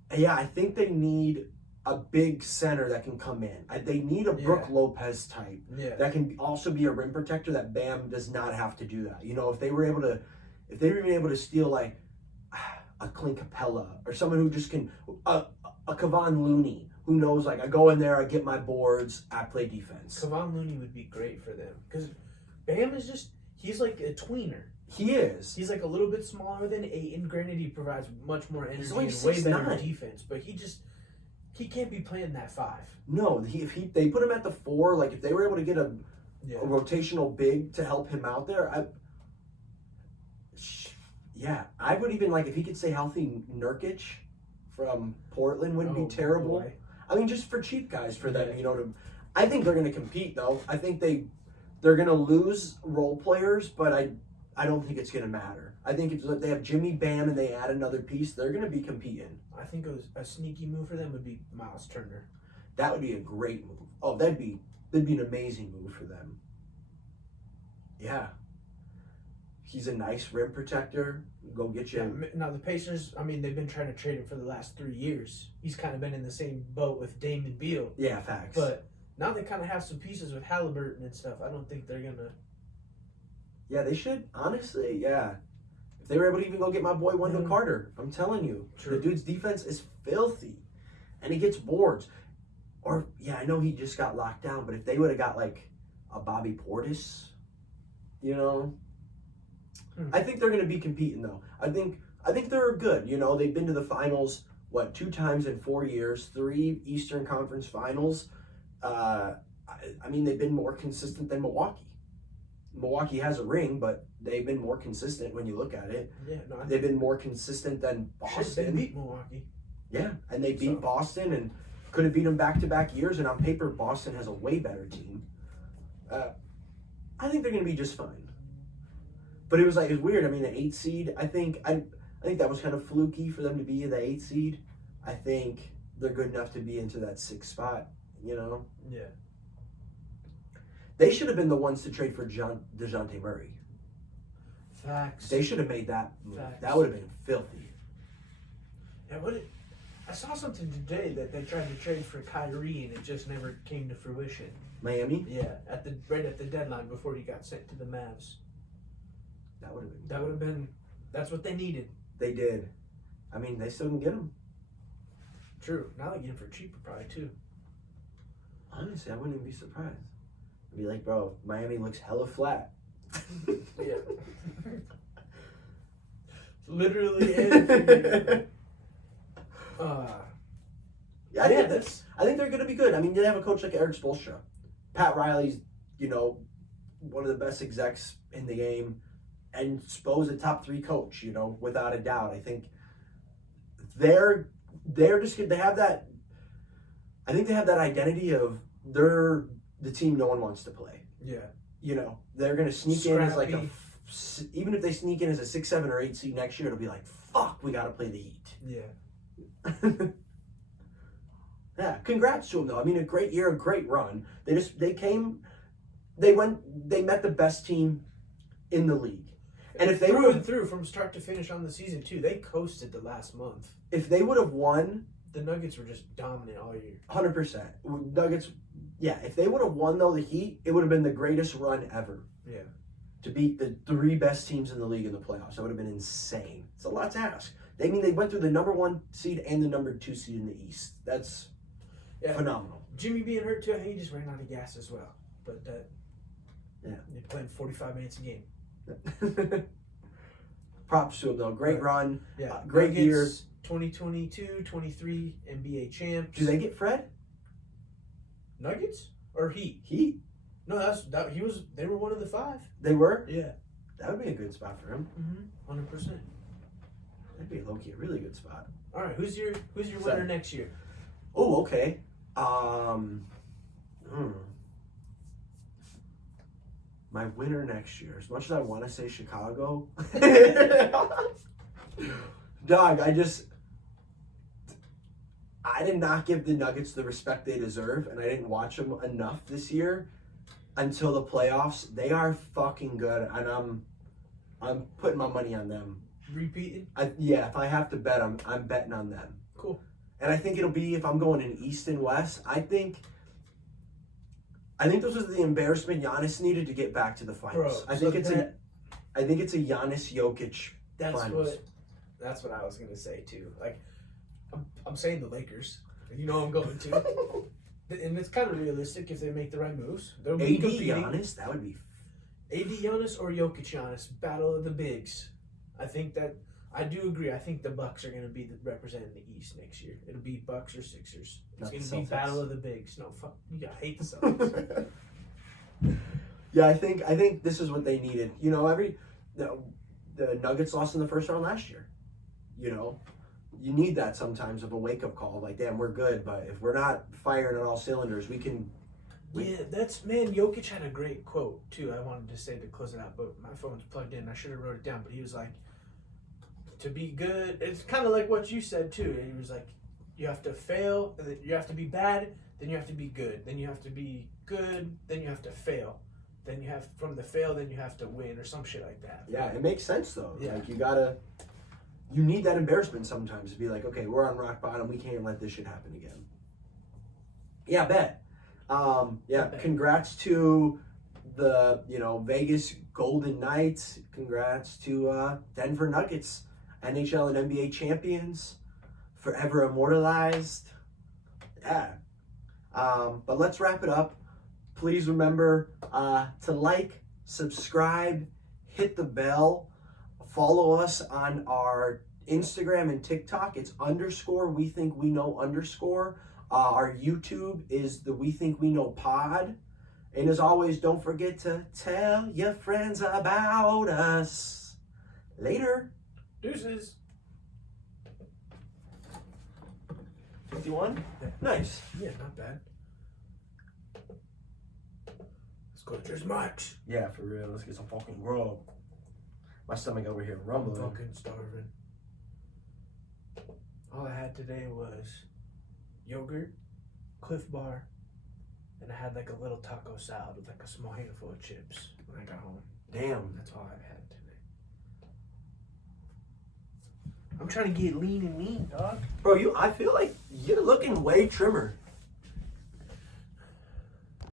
I think they need a big center that can come in. They need a Brook Lopez type that can also be a rim protector that Bam does not have to do that. If they were even able to steal like a Clint Capella or someone who just can, a Kevon Looney, who knows, like, I go in there, I get my boards, I play defense. Kevon Looney would be great for them. Because Bam is he's like a tweener. He is. He's like a little bit smaller than Ayton. Granted, he provides much more energy like and way better defense. But he can't be playing that 5. No, if they put him at the 4, like if they were able to get a rotational big to help him out there, I would even like if he could stay healthy. Nurkic from Portland wouldn't be terrible. Boy. Just for cheap guys for them, I think they're going to compete though. I think they're going to lose role players, but I don't think it's going to matter. I think if they have Jimmy, Bam, and they add another piece, they're going to be competing. I think it was a sneaky move for them would be Miles Turner. That would be a great move. Oh, that'd be an amazing move for them. Yeah. He's a nice rim protector. Go get you. Yeah, now the Pacers, they've been trying to trade him for the last 3 years. He's kind of been in the same boat with Dame and Beal. Yeah, facts. But now they kind of have some pieces with Halliburton and stuff. I don't think they're gonna. Yeah, they should. Honestly, yeah. If they were able to even go get my boy Wendell Carter, I'm telling you, the dude's defense is filthy, and he gets boards. Or I know he just got locked down, but if they would have got like a Bobby Portis, I think they're going to be competing though. I think they're good. They've been to the finals 2 times in 4 years, 3 Eastern Conference Finals. They've been more consistent than Milwaukee. Milwaukee has a ring, but they've been more consistent when you look at it. Yeah, no, they've been more consistent than Boston. They beat Milwaukee. Yeah, and they beat Boston and could have beat them back-to-back years. And on paper, Boston has a way better team. I think they're going to be just fine. But it was weird. I mean, the 8th seed. I think that was kind of fluky for them to be in the 8th seed. I think they're good enough to be into that 6th spot. You know. Yeah. They should have been the ones to trade for DeJounte Murray. Facts. They should have made that move. Facts. That would have been filthy. Yeah, I saw something today that they tried to trade for Kyrie and it just never came to fruition. Miami? Yeah, right at the deadline before he got sent to the Mavs. That would have been. That would have been. That's what they needed. They did. I mean, they still can get him. True. Now they get him for cheaper, probably too. Honestly, I wouldn't even be surprised. I'd be like, bro, Miami looks hella flat. Yeah. Literally anything. Yeah, I think they're going to be good. I mean, they have a coach like Eric Spoelstra. Pat Riley's, one of the best execs in the game, and Spo's a top 3 coach, without a doubt. I think they're just good. They have that. I think they have that identity of they're the team no one wants to play. Yeah. They're going to sneak in as even if they sneak in as a 6, 7, or 8 seed next year, it'll be like, fuck, we got to play the Heat. Yeah. Yeah, congrats to them though. I mean, a great year, a great run. They met the best team in the league. And if they through and through from start to finish on the season too, they coasted the last month. If they would have won, the Nuggets were just dominant all year. 100%. Nuggets, yeah. If they would have won though, the Heat, it would have been the greatest run ever. Yeah. To beat the 3 best teams in the league in the playoffs, that would have been insane. It's a lot to ask. They went through the number 1 seed and the number 2 seed in the East. That's phenomenal. Jimmy being hurt too, I think he just ran out of gas as well. But you're playing 45 minutes a game. Props to him though. Great run. Yeah. Great Nuggets, year. 2022, 23 NBA champs. Do they get Fred? Nuggets or Heat? Heat. No, they were one of the 5. They were? Yeah. That would be a good spot for him. 100%. That'd be low-key a really good spot. All right, who's your winner next year? Oh, okay. My winner next year. As much as I want to say Chicago, dog, I did not give the Nuggets the respect they deserve, and I didn't watch them enough this year until the playoffs. They are fucking good, and I'm putting my money on them. Repeating? Yeah, if I have to bet, I'm betting on them. Cool. And I think it'll be, if I'm going in East and West, I think this was the embarrassment Giannis needed to get back to the finals. Bro, I think it's a Giannis Jokic finals. That's what I was gonna say too. Like, I'm saying the Lakers. I'm going to. And it's kind of realistic if they make the right moves. They'll be competing. Giannis, that would be. AD Giannis or Jokic Giannis, battle of the bigs. I do agree. I think the Bucks are going to be representing the East next year. It'll be Bucks or Sixers. It's going to be battle of the bigs. No, fuck, you got to hate the Celtics. Yeah, I think this is what they needed. The Nuggets lost in the first round last year. You need that sometimes of a wake up call. Like, damn, we're good, but if we're not firing on all cylinders, we can. Jokic had a great quote too. I wanted to say to close it out, but my phone's plugged in. I should have wrote it down, but he was like, to be good, it's kind of like what you said too. He was like, you have to fail, you have to be bad, then you have to be good, then you have to be good, then you have to fail, then you have from the fail, then you have to win or some shit like that. Yeah, it makes sense though. Yeah. Like you need that embarrassment sometimes to be like, okay, we're on rock bottom, we can't let this shit happen again. Yeah, bet. Congrats to the Vegas Golden Knights. Congrats to Denver Nuggets, NHL and NBA champions, forever immortalized. Yeah. But let's wrap it up. Please remember to like, subscribe, hit the bell, follow us on our Instagram and TikTok. It's _we think we know _ our YouTube is the We Think We Know pod. And as always, don't forget to tell your friends about us. Later. Deuces. 51? Yeah. Nice. Yeah, not bad. Let's go to Mike's. Yeah, for real. Let's get some fucking grub. My stomach over here I'm rumbling. fucking starving. All I had today was yogurt, Cliff Bar, and I had like a little taco salad with like a small handful of chips when I got home. Damn. That's all I've had today. I'm trying to get lean and mean, dog. Bro, I feel like you're looking way trimmer.